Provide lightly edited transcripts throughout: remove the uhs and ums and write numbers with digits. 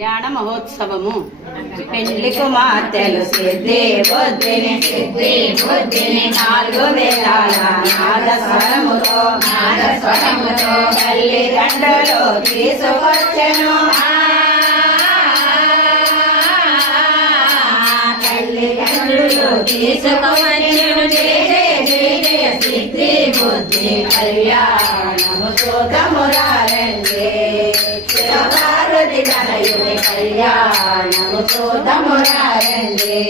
కళ్యాణ మహోత్సవము పెళ్లి కుమార్తెలు సిద్ధి బుద్ధిని నాలుగు వేదాల నాదస్వరముతో తల్లిదండ్రులు తీసుకొచ్చెను తీసుకొచ్చెను జయ జయ సిద్ధి బుద్ధి కళ్యాణము చూతమురారండి పార్వతి తనయుని కళ్యాణము చూతమురారండి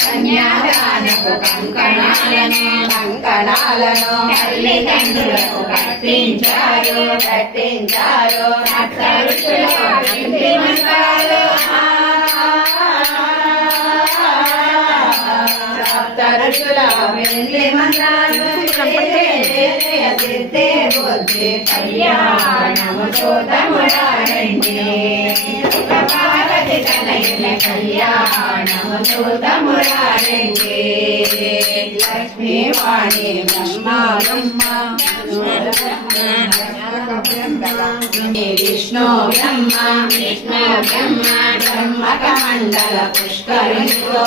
కన్యాదానపు కంకణాలను తల్లిదండ్రులకు కట్టించారు సప్తఋషుల వెండి మంత్రాలు సిద్ధి బుద్ధి కళ్యాణము చూతమురారండి పార్వతి తనయుని కళ్యాణము చూతమురారండి లక్ష్మీవాణి విష్ణు బ్రహ్మ బ్రహ్మకమండల పుష్కరునికో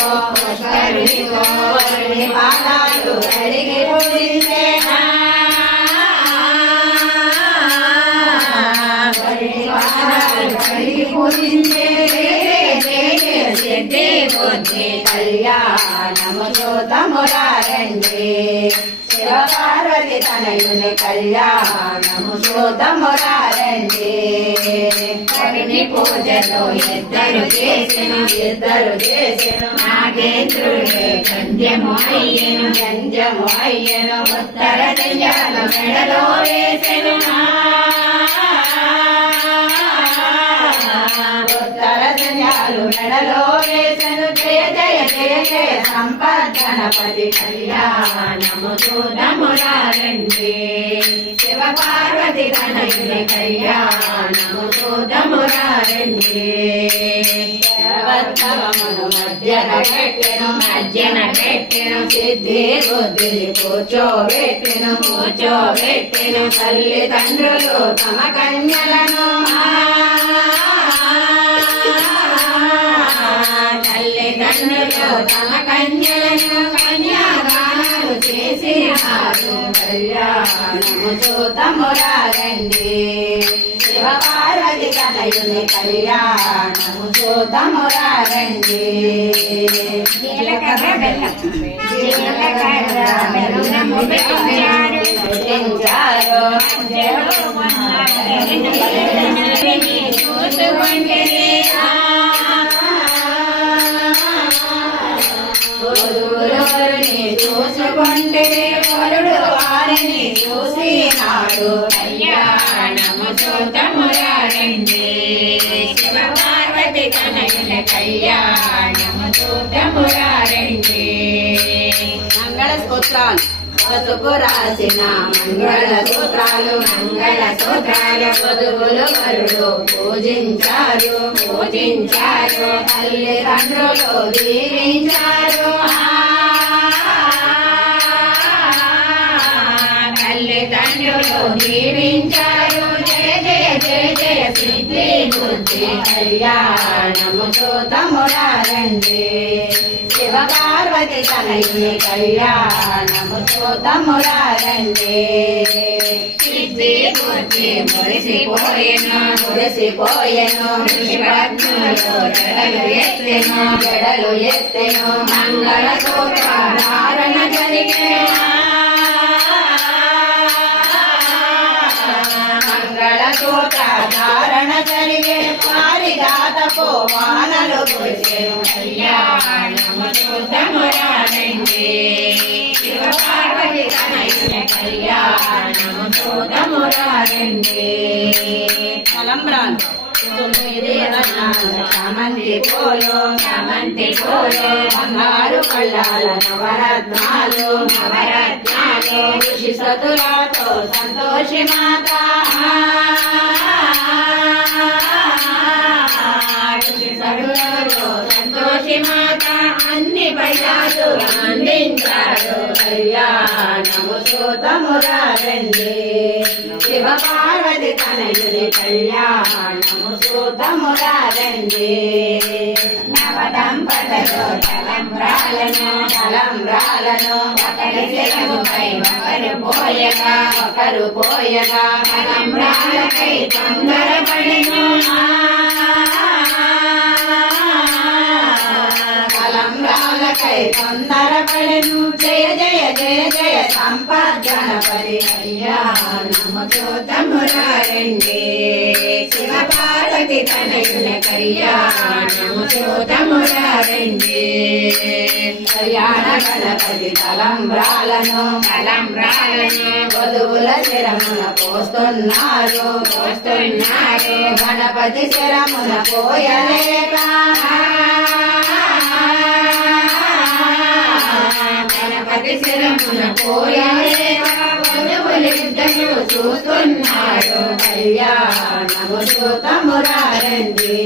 పాదాలు అడిగి పూజించే సిద్ధి బుద్ధి కళ్యాణము చూతమురారండి శివపార్వతి తనయుని కళ్యాణము చూతమురారండి కవిని పూజలు ఇద్దరు చేసెను నాగేంద్రుడే గంధ్యము అయ్యెను ఉత్తర దిశాల మెడలో వేసెను ఉత్తర దిశాలు మెడలో వేసెను జయ జయ జయ జయ సంపద్గణపతి కళ్యాణము చూతమురారండి శివ పార్వతి తనయుని కళ్యాణము చూతమురారండి సర్వోత్తమమును మధ్యన పెట్టెను సిద్ధి బుద్ధిని కూర్చోబెట్టెను తల్లిదండ్రులు తమ కన్యలను కన్యాదానాలు చేసినారు కళ్యాణము చూతమురారండి శివ పార్వతి తనయుని కళ్యాణము చూతమురారండి చూసుకుంటే వరుడు వారిని చూసినాడు కళ్యాణము చూతమురారండి శివ పార్వతి తనయుని కళ్యాణము చూతమురారండి మంగళ స్తోత్రాలు పసుపు రాసిన మంగళ సూత్రాలు వధువులు వరుడు పూజించారు తల్లిదండ్రులు దీవించారు జయ జయ జయ జయ సిద్ధి బుద్ధి కళ్యాణము చూతమురారండి శివ పార్వతి తనయుని కళ్యాణము చూతమురారండి సిద్ధి బుద్ధి మురిసిపోయెను జడలు ఎత్తెను మంగళ సూత్ర ధారణ జరిగెను ధారణ జరిగే పారిజాతపు వానలు కురిసెను కళ్యాణము చూతమురారండి శివ పార్వతి తనయుని కళ్యాణము చూతమురారండి తలంబ్రాలు 9 చామంతి పూలు బంగారు కళ్ళాల నవరత్నాలు ఋషి సతులతో సంతోషి మాత అన్ని పైలాలు అందించారు కళ్యాణము చూతమురారండి శివ పార్వతి తనయుని కళ్యాణము చూద్దామురారండి నవదంపతులు తలంబ్రాలను ఒకరి శిరముపై ఒకరు పోయగా తలంబ్రాలకై తొందరపడిను తలంబ్రాలకై తొందరపడిను జయ జయ జయ జయ సంపద్ గణపతి కళ్యాణము చూద్దామురారండి శివ పార్వతి తనయుల కళ్యాణము చూద్దామురారండి కళ్యాణ గణపతి తలంబ్రాలను వధువుల శిరమున పోస్తున్నారు గణపతి శిరమున పోయలేక గణపతి శిరమున పోయలేక వధువులిద్దరూ చూస్తున్నారు కళ్యాణము చూద్దామురారండి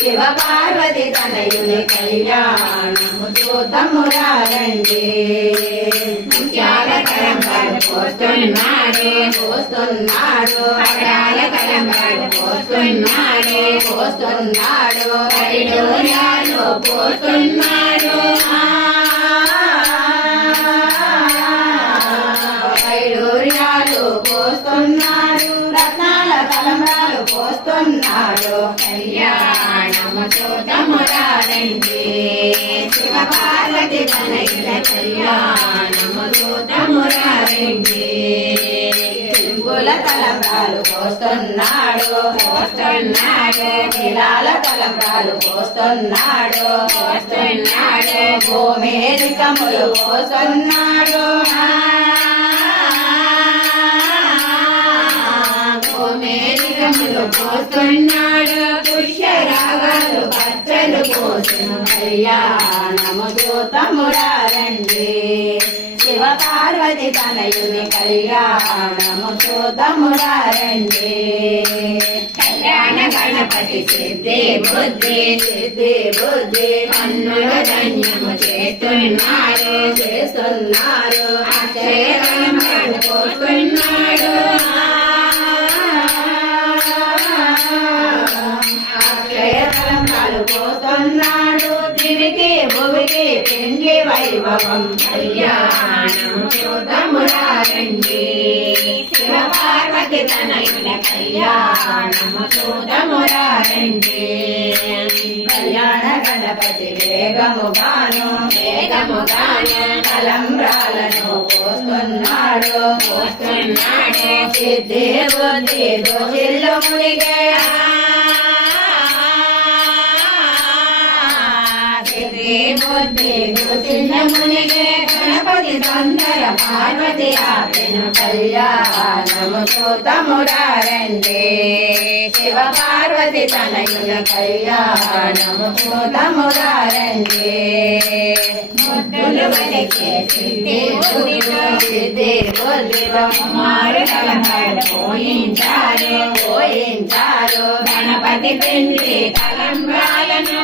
శివ పార్వతి తనయుని కళ్యాణము చూద్దామురారండి ముత్యాల కలంకాలు పోస్తున్నాడు పడాల కలంకాలు పోస్తున్నాడు వైడూర్యాలు పోస్తున్నాడు వైడూర్యాలు పోస్తున్నాడు రత్నాల తలంబ్రాలు పోస్తున్నాడు కళ్యాణము చూద్దామురారండి శివ పార్వతి తనయుల కళ్యాణము చూద్దామురారండి చెంబుల తలంబ్రాలు పోస్తున్నాడు కిలాల తలంబ్రాలు పోస్తున్నాడు గోమేధికములు పోస్తున్నాడు గోమేధికములు పోస్తున్నాడు పుష్యరాగాలు పచ్చలు పోసిన కళ్యాణము చూద్దామురారండి శివ పార్వతి తనయుని కళ్యాణము చూద్దామురారండి కళ్యాణ గణపతి సిద్ధి బుద్ధి కన్నుల ధన్యము చేస్తున్నాడు అక్షయరామాడు పోస్తున్నాడు అక్షయరామాలు పోస్తున్నాడు దివికి భువికి పెండి వైభవం కళ్యాణము చూద్దామురారండి శివ పార్వతి తనయుల కళ్యాణము చూద్దామురారండి కళ్యాణ గణపతి వేగముగాను తలంబ్రాలను పోస్తున్నాడు సిద్ధి బుద్ధి దోషిల్లు మునిగే మునిగే గణపతి తొందర పార్వతి ఆపెను కళ్యాణము చూద్దామురారండి శివ పార్వతి తనయుల కళ్యాణము చూద్దామురారండి ముద్దులు వలికే సిద్ధి బుద్ధిలో మారు తలంబ్రాలు పోయించారు గణపతి పెండ్లి తలంబ్రాలను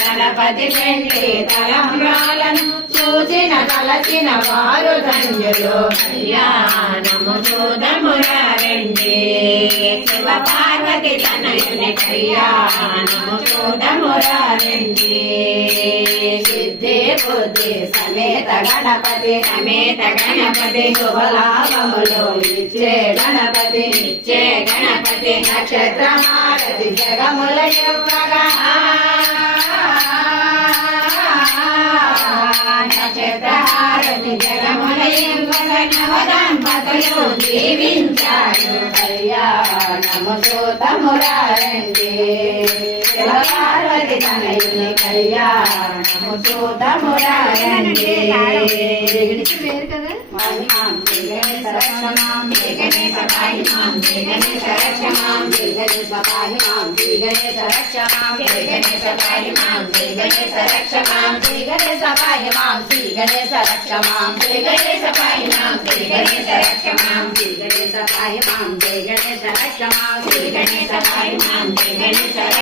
గణపతి పెండ్లి తలంబ్రాలను చూసిన తలచిన వారు ధన్యులు కళ్యాణము చూద్దామురారండి శివ పార్వతి తనయుని కళ్యాణము చూద్దామురారండి సిద్ధి బుద్ధి సమేత గణపతి శుభలాభములు ఇచ్చే గణపతి నక్షత్ర హారతి జగముల ఇవ్వగా నక్షత్ర హారతి జగముల ఇవ్వగా నవదంపతులు దీవించారు కళ్యాణము చూద్దామురారండి శివ పార్వతి తనయుని కళ్యాణము చూద్దామురారండి గణేశ రక్షమాం గణేశ పాహి మాం గణేశ రక్షమాం గణేశ పాహి మాం గణేశ రక్షమాం గణేశ పాహి మాం గణేశ రక్షమాం గణేశ పాహి మాం గణేశ రక్షమాం గణేశ పాహి మాం గణేశ రక్షమాం గణేశ పాహి మాం గణేశ రక్షమాం గణేశ పాహి మాం గణేశ